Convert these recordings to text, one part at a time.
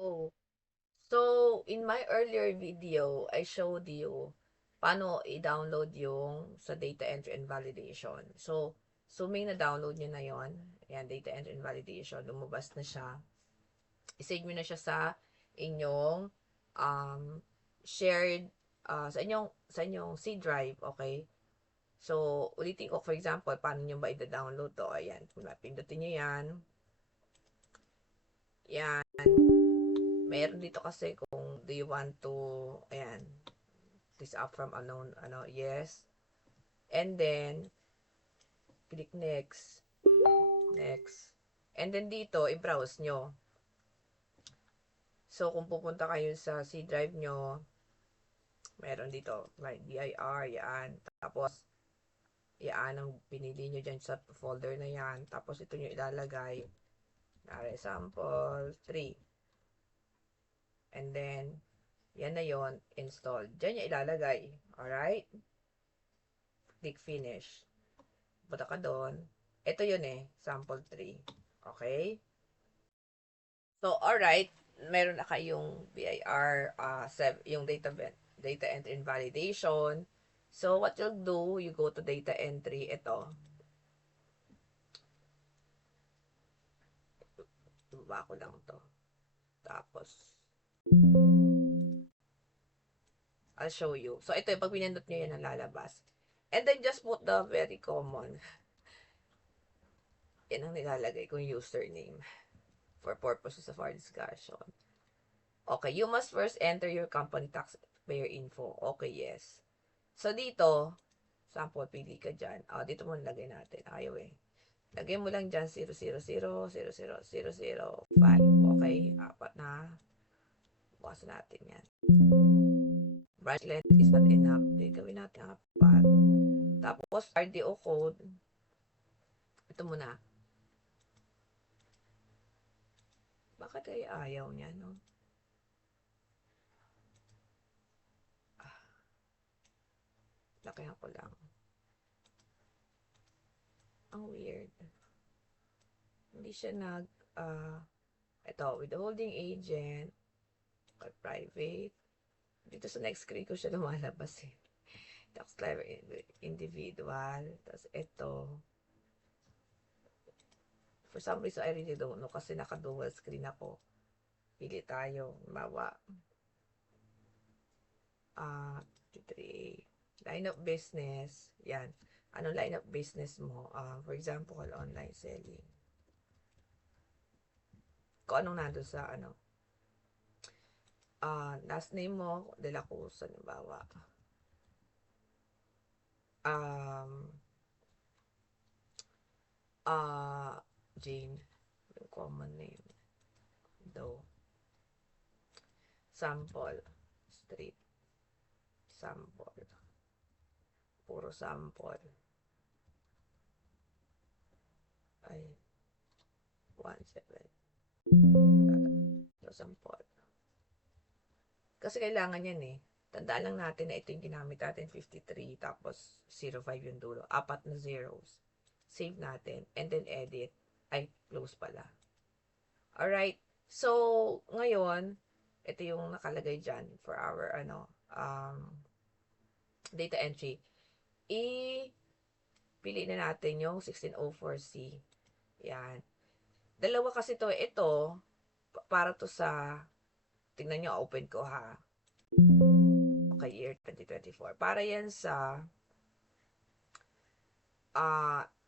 Hello. So, in my earlier video, I showed you paano i-download yung sa data entry and validation. So, assuming na-download nyo na yon, ayan, data entry and validation, lumabas na siya. I-save nyo na siya sa inyong um, shared, sa inyong C drive, okay? So, ulitin ko, for example, paano nyo ba i-download to? Ayan, pindutin nyo yan. Yan. Meron dito kasi kung do you want to, ayan, this up from unknown, yes. And then, click next. Next. And then dito, i-browse nyo. So, kung pupunta kayo sa C drive nyo, meron dito, like dir, yan. Tapos, yan ang pinili nyo dyan sa folder na yan. Tapos, ito nyo ilalagay. Sample 3. And then, yan na yon installed. Diyan nyo ilalagay. Alright? Click finish. Punta ka doon. Ito yun sample 3. Okay? So, alright, meron na kayong BIR, yung data entry and validation. So, what you'll do, you go to data entry, ito. Baba ko lang to. Tapos, I'll show you. So, ito, pag pinindot nyo yan, ang lalabas. And then, just put the very common. Yan ang nilalagay kong username for purposes of our discussion. Okay, you must first enter your company taxpayer info. Okay, yes. So, dito, sample, pili ka dyan. Dito mo nilagay natin. Ayaw Lagay mo lang dyan 000000005. Okay, apat na. Bukasan natin yan. Branch length is not enough. Di, gawin natin apat. Tapos, RDO code. Ito muna. Bakit kaya ayaw niya, no? Lakihan ko lang. Ang weird. Hindi siya ito, withholding agent, private. Dito sa next screen ko siya lumalabas Tax driver individual. Tapos ito. For some reason, I really don't know kasi naka-dual screen ako. Pili tayo. Bawa. 3. Line of business. Yan. Anong line of business mo? For example, online selling. Kung anong nandun sa last name mo, De La Cruz, halimbawa. Jane, yung common name. Doe. Sample. Street. Sample. Puro sample. Ay. 1-7. So, sample. Kasi kailangan yan Tandaan lang natin na ito yung ginamit natin, 53, tapos 05 yung dulo. Apat na zeros. Save natin. And then edit. Ay, close pala. Alright. So, ngayon, ito yung nakalagay dyan for our, data entry. Pili na natin yung 1604C. Yan. Dalawa kasi to. Ito, para to sa, tingnan nyo, open ko ha. Okay, year 2024. Para yan sa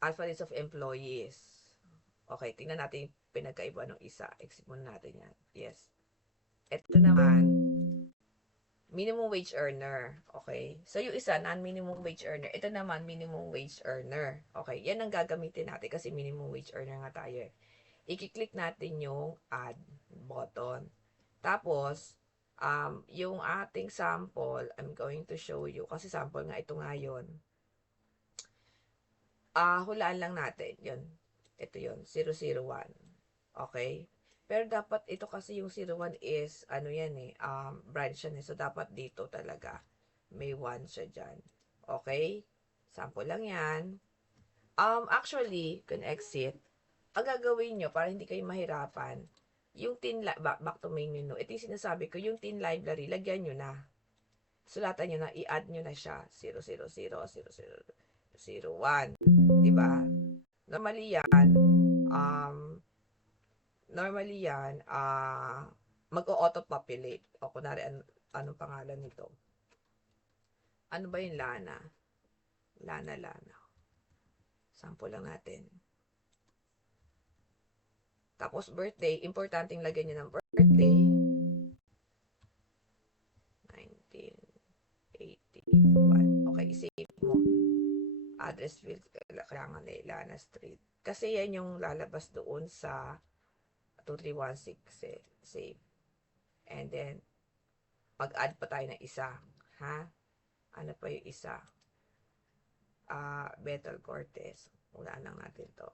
alpha list of employees. Okay, tingnan natin yung pinagkaiba ng isa. Exit muna natin yan. Yes. Ito naman, minimum wage earner. Okay? So, yung isa, non-minimum wage earner. Ito naman, minimum wage earner. Okay? Yan ang gagamitin natin kasi minimum wage earner nga tayo I-click natin yung add button. Tapos, yung ating sample, I'm going to show you. Kasi sample nga, ito nga yun. Hulaan lang natin. Yun. Ito yun. 001. Okay? Pero dapat ito kasi yung 01 is, branch yan So, dapat dito talaga. May 1 siya dyan. Okay? Sample lang yan. Actually, kung exit, ang gagawin nyo para hindi kayo mahirapan, yung back to main menu, ito yung sinasabi ko, yung tin library, lagyan nyo na. Sulatan nyo na, i-add nyo na siya. 0000001. Diba? Normally yan, mag-auto-populate. O kunwari, anong pangalan nito? Ano ba yung Lana? Lana. Sample lang natin. Tapos birthday, importanteng lagyan nyo ng birthday. 1981. Okay, isave mo. Address field, kailangan na Lana Street. Kasi yan yung lalabas doon sa 2316. Save. And then, mag-add pa tayo ng isa. Ha? Ano pa yung isa? Betel Cortez. Wala lang natin to.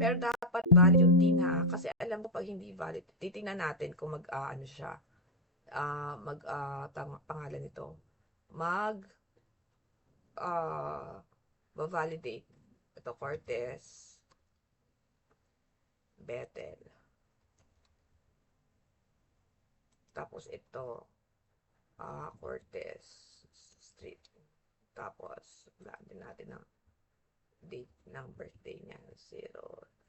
Pero dapat valid yung tin ha. Kasi alam ko pag hindi valid, titingnan natin kung ano siya. Pangalan nito. Validate. Ito, Cortez. Betel. Tapos ito, Cortez Street. Tapos, wala din natin ng date ng birthday niya.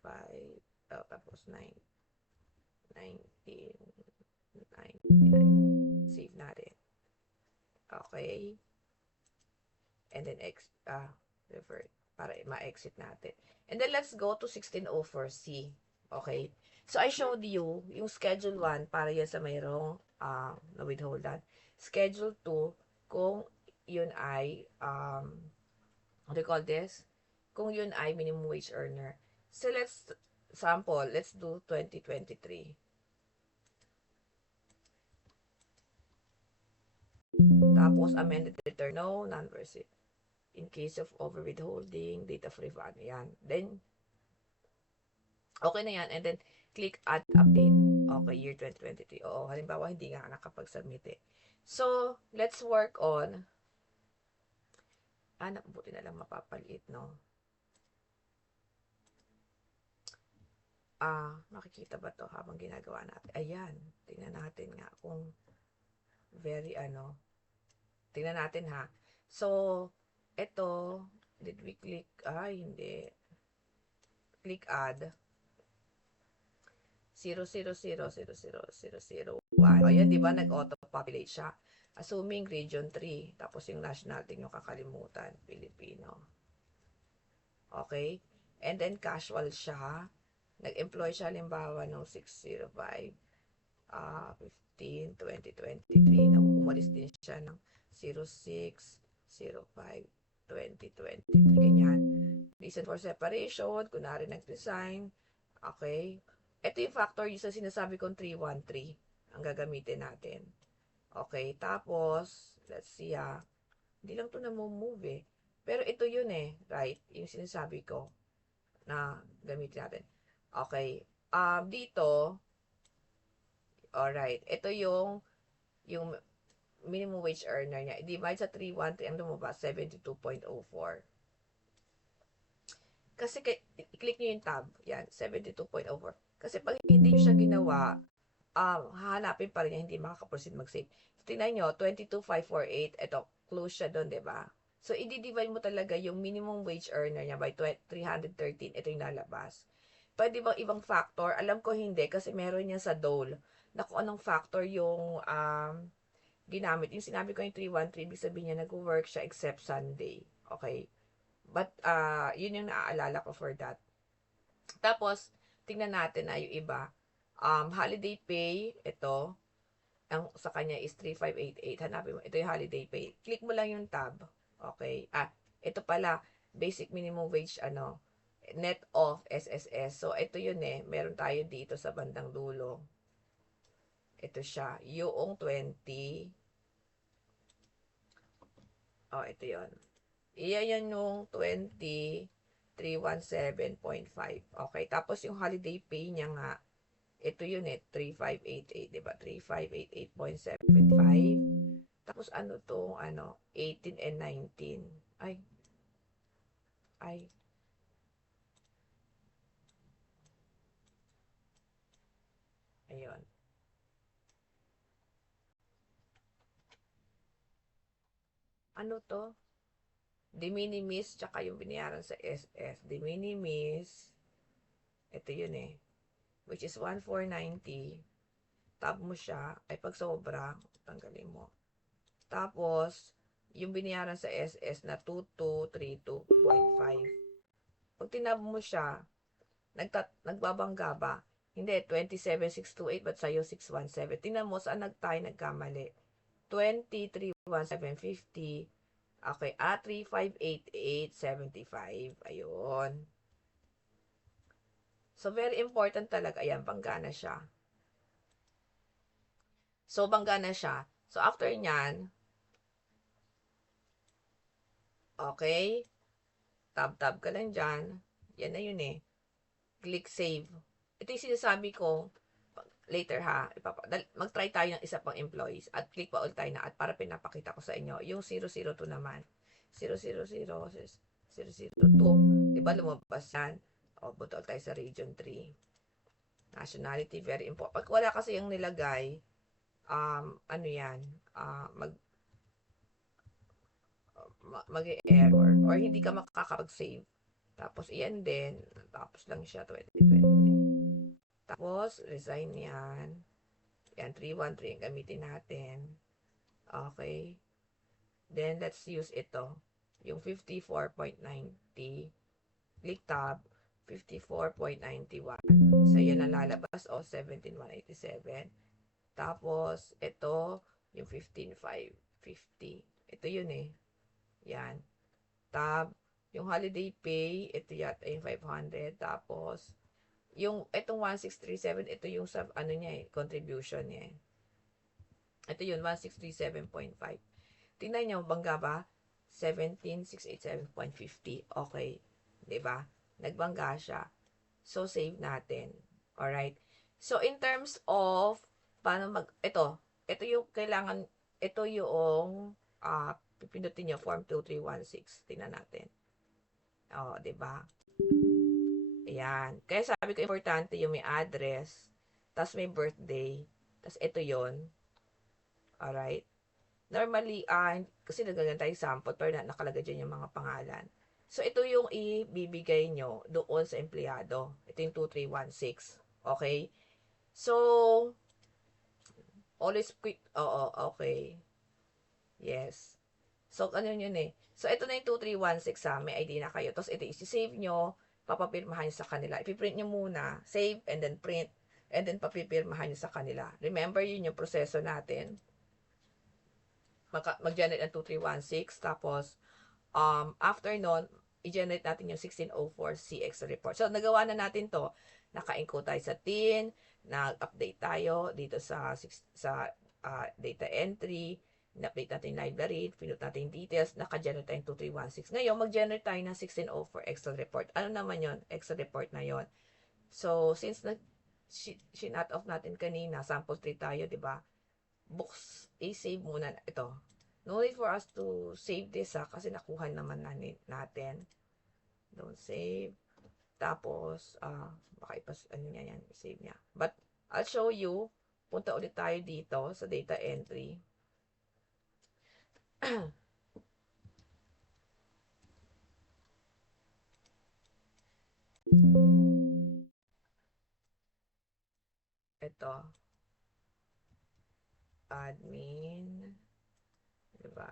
05, tapos 1999. Save natin. Okay. And then, revert. Para ma-exit natin. And then, let's go to 1604C. Okay. So, I showed you yung schedule 1 para yan sa mayroong na withholdan. Schedule 2, kung yun ay, what do you call this? Kung yun ay minimum wage earner. So, let's do 2023. Tapos, amended return, no, non-receipt. In case of over withholding, date of refund, yan. Then, okay na yan. And then, click add update. Okay, year 2023. Oo, halimbawa, hindi nga nakapag-submit eh. So, let's work on, buti na lang mapapaliit, no? Makikita ba to habang ginagawa natin? Ayan, tingnan natin nga kung tingnan natin ha. So, ito, did we click? Hindi. Click add. 0000001. Ayan, di ba? Nag-auto-populate siya. Assuming region 3. Tapos yung nationality nyo kakalimutan. Filipino. Okay? And then casual siya. Nag-employ siya halimbawa noong 605. 15, 2023. Umalis din siya ng 06, 05, 2023. Ganyan. Reason for separation. Kunwari nag-resign. Okay? Ito yung factor yung sa sinasabi kong 313 ang gagamitin natin. Okay, tapos, let's see hindi lang to na-move eh. Pero ito yun eh, right? Yung sinasabi ko na gamitin natin. Okay, dito, alright, ito yung minimum wage earner niya. I-divide sa 313, ang lumabas, 72.04. Kasi, i-click nyo yung tab. Yan, 72.04. Kasi pag hindi nyo siya ginawa, hahanapin pa rin niya, hindi makakaproceed mag-save. So, tingnan nyo, 22,548, ito, close siya doon, diba? So, i-divide mo talaga yung minimum wage earner niya by 313, ito yung lalabas. Pwede bang ibang factor? Alam ko hindi, kasi meron niya sa dole, na kung anong factor yung ginamit. Yung sinabi ko yung 313, ibig sabihin niya, nag-work siya except Sunday. Okay? But, yun yung naaalala ko for that. Tapos, tingnan natin na yung iba. Holiday pay, ito, ang sa kanya is 3588. Hanapin mo, ito yung holiday pay. Click mo lang yung tab. Okay. Ito pala, basic minimum wage, net of SSS. So, ito yun eh. Meron tayo dito sa bandang dulo. Ito siya. Yung 20. Ito yun. Iyan yung 2317.5. Okay. Tapos, yung holiday pay niya nga, ito yun eh, 3588, diba? 3588.75. Tapos ano to, 18 and 19. Ay. Ayun. Ano to? De minimis, tsaka yung binayaran sa SF. De minimis, ito yun eh. Which is 1,490. Tab mo siya. Ay, pag sobra, tanggalin mo. Tapos, yung binayaran sa SS na 2232.5. Pag tinab mo siya, nagbabangga ba? Hindi, 27,628, but sa'yo 617. Tingnan mo saan tayo nagkamali. 23,117.50. Okay, 3,588.75. Ayun. So, very important talaga. Ayan, bangga na siya. So, bangga na siya. So, after nyan, okay, tab-tab ka lang dyan. Yan na yun eh. Click save. Ito yung sinasabi ko, later ha, mag-try tayo ng isa pang employees at click pa ulit tayo na at para pinapakita ko sa inyo. Yung 002 naman. 002. Diba lumabas yan? O, buto tayo sa region 3. Nationality, very important. Pag wala kasi yung nilagay, ano yan, mag-error or hindi ka makakapag-save. Tapos, iyan din. Tapos lang siya, 2023. Tapos, resign yan. Yan, 313 ang gamitin natin. Okay. Then, let's use ito. Yung 54.90. Click tab. 54.91. So, yan ang lalabas. O, 17,187. Tapos, ito, yung 15,550. Ito yun eh. Yan. Tab. Yung holiday pay, ito yata yung 500. Tapos, yung itong 1637, ito yung sub, ano niya eh, contribution niya eh. Ito yun, 1637.5. Tingnan nyo, bangga ba? 17,687.50. Okay. Diba? Nagbangga siya. So, save natin. Alright? So, in terms of, paano ito yung kailangan, ito yung, pipindutin nyo, form 2316. Tingnan natin. O, diba? Ayan. Kaya sabi ko, importante yung may address, tas may birthday, tas ito yon. Alright? Normally, kasi nagaganda tayo sample, pero nakalagay dyan yung mga pangalan. So, ito yung ibibigay nyo doon sa empleyado. Ito yung 2316. Okay? So, always quick. Oo, okay. Yes. So, ano yun eh. So, ito na yung 2316 ha. May ID na kayo. Tapos, ito isi-save nyo. Papapirmahan nyo sa kanila. Ipiprint nyo muna. Save and then print. And then, papipirmahan nyo sa kanila. Remember, yun yung proseso natin. Mag-generate ng 2316. Tapos, after nun, i-generate natin yung 1604 CX report. So, nagawa na natin to. Naka-encode tayo sa TIN. Nag-update tayo dito sa data entry. In-update natin yung library, pinut natin yung details, naka-generate tayo 2316. Ngayon, mag-generate tayo ng 1604 Excel report. Ano naman yon? Excel report na yon. So, since shinut off natin kanina, sample 3 tayo, di ba? Books, i-save muna ito. No need for us to save this kasi nakuha naman natin. Don't save. Tapos, baka ano niya yan, save niya. But, I'll show you, punta ulit tayo dito sa data entry. Ito. Admin. Diba?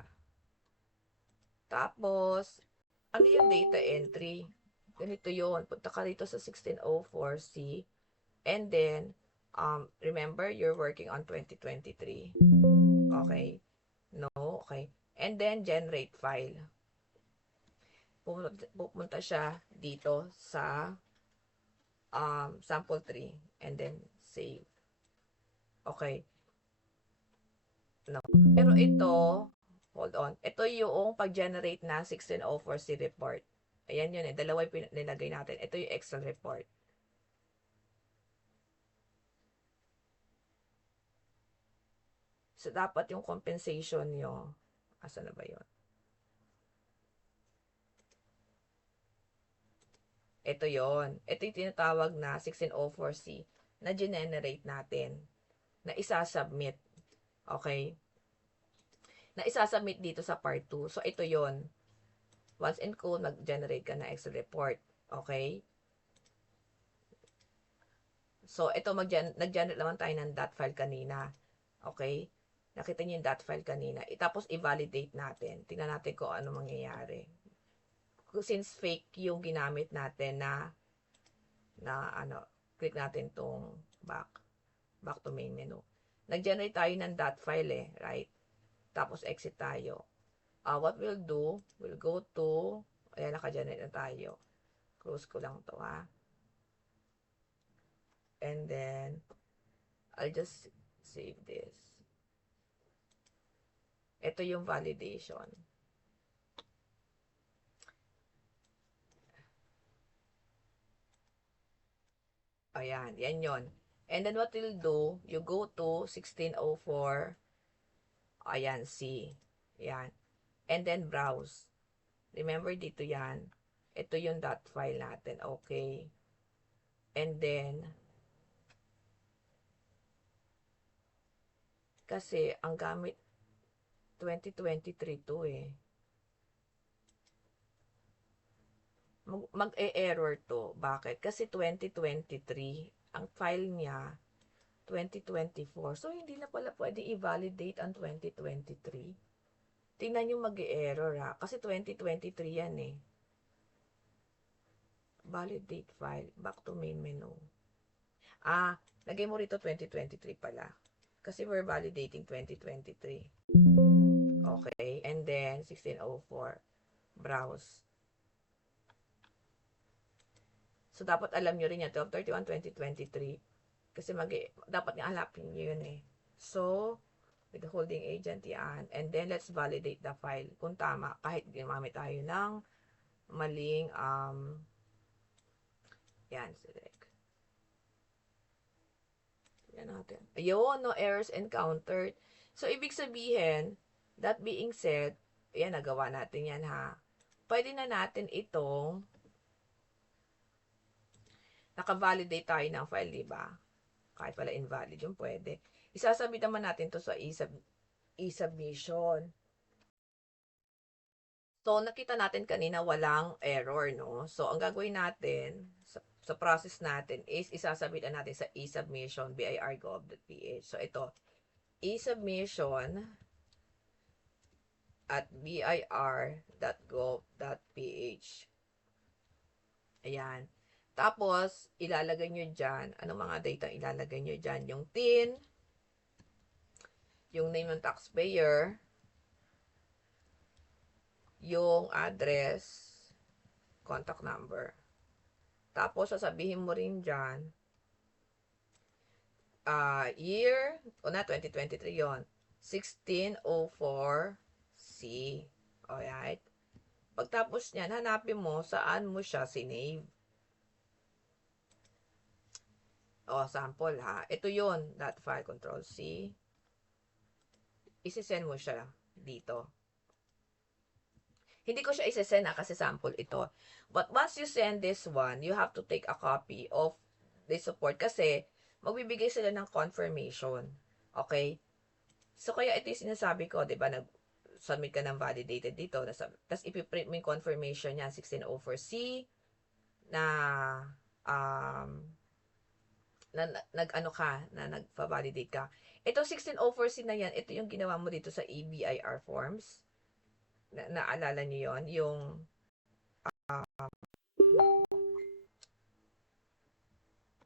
Tapos, ano yung data entry? Ganito yun. Punta ka dito sa 1604C. And then, remember, you're working on 2023. Okay? No? Okay. And then, generate file. Pupunta siya dito sa sample 3. And then, save. Okay. No. Pero ito, hold on. Ito yung pag-generate na 1604C report. Ayan yun eh. Dalawa yung nilagay natin. Ito yung Excel report. So, dapat yung compensation nyo. Asa na ba yun? Ito yon. Ito yung tinatawag na 1604C. na generate natin, na isasubmit. Okay? Na isasubmit dito sa part 2. So, ito yon. Once encode, mag-generate ka na Excel report. Okay? So, ito, nag-generate naman tayo ng dot file kanina. Okay? Nakita niyo yung dot file kanina. Tapos, i-validate natin. Tingnan natin kung ano mangyayari. Since fake yung ginamit natin click natin tong back to main menu. Nag-generate tayo ng dot file right? Tapos, exit tayo. What we'll do, we'll go to, ayan, naka-generate na tayo. Close ko lang to, ha? And then, I'll just save this. Ito yung validation. Ayan, yan yon. And then what you'll do, you go to 1604. Ayan, C. Ayan. And then browse. Remember dito yan. Ito yung dot file natin. Okay. And then, kasi ang gamit 2023 to eh. Mag-e-error to. Bakit? Kasi 2023, ang file niya 2024. So, hindi na pala pwede i-validate ang 2023. Tingnan nyo mag-e-error ha. Kasi 2023 yan eh. Validate file. Back to main menu. Lagay mo rito 2023 pala. Kasi we're validating 2023. Okay. And then, 1604. Browse. So, dapat alam nyo rin yan. 12/31/2023. Kasi dapat nga hanapin nyo yun eh. So, with the holding agent yan. And then, let's validate the file. Kung tama, kahit gumamit tayo ng maling, yan, select. Yan natin. Ayun, no errors encountered. So, ibig sabihin, that being said, yan, nagawa natin yan ha. Pwede na natin itong naka-validate tayo ng file, diba? Kahit pala invalid yung pwede. Isasabit naman natin to sa e-submission. So, nakita natin kanina walang error, no? So, ang gagawin natin sa process natin is isasabit natin sa e-submission bir.gov.ph. So, ito, e-submission at bir.gov.ph. Ayan. Tapos, ilalagay nyo dyan, anong mga data ilalagay nyo dyan? Yung TIN, yung name ng taxpayer, yung address, contact number. Tapos, sasabihin mo rin dyan, year, 2023 yon 1604C. Alright? Pagtapos nyan, hanapin mo saan mo siya sinave. Sample ha. Ito yon that file, control C. Isisend mo siya dito. Hindi ko siya isisend kasi sample ito. But once you send this one, you have to take a copy of the support kasi magbibigay sila ng confirmation. Okay? So, kaya ito yung sinasabi ko, di ba, nag-submit ka ng validated dito, tapos ipiprint mo yung confirmation niya, 1604C, na, nagpa-validate ka. Ito 1604C na yan, ito yung ginawa mo dito sa EBIR forms. Naalala niyo yon, yung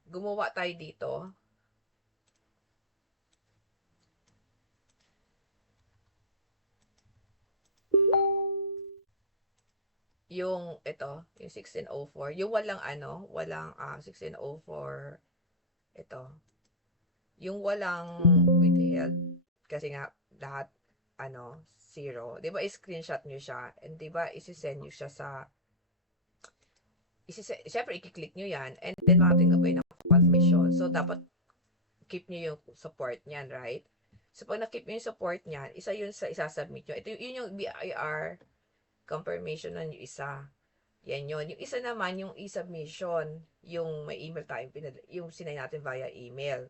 gumawa tayo dito. Yung ito, yung 1604, yung walang 1604 ito. Yung walang withheld kasi nga lahat zero. 'Di ba i-screenshot niyo siya and 'di ba i-send niyo siya sa syempre i-click niyo 'yan and then makatanggap kayo ng confirmation. So dapat keep niyo yung support niyan, right? So pag na-keep niyo yung support niyan, isa yun sa isasubmit niyo. Ito yun yung BIR confirmation na yung isa. Yan yun. Yung isa naman, yung e-submission, yung may email tayong yung sinay natin via email.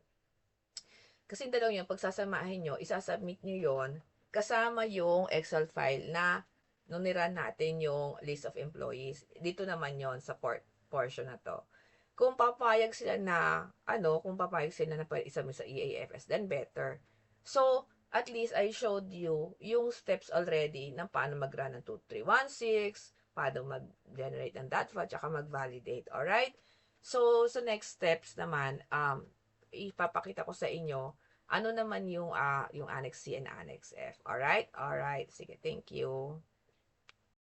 Kasi dalawang yun, pagsasamahin nyo, isasubmit nyo yon kasama yung Excel file na nuniran natin yung list of employees. Dito naman yon sa portion na to. Kung papayag sila na, kung papayag sila na pwede isubmit sa EAFS, then better. So, at least I showed you yung steps already ng paano mag-run ng 2316, paano mag-generate ng DAT file, tsaka mag-validate. Alright? So, sa next steps naman, ipapakita ko sa inyo ano naman yung Annex C and Annex F. Alright? Alright. Sige, thank you.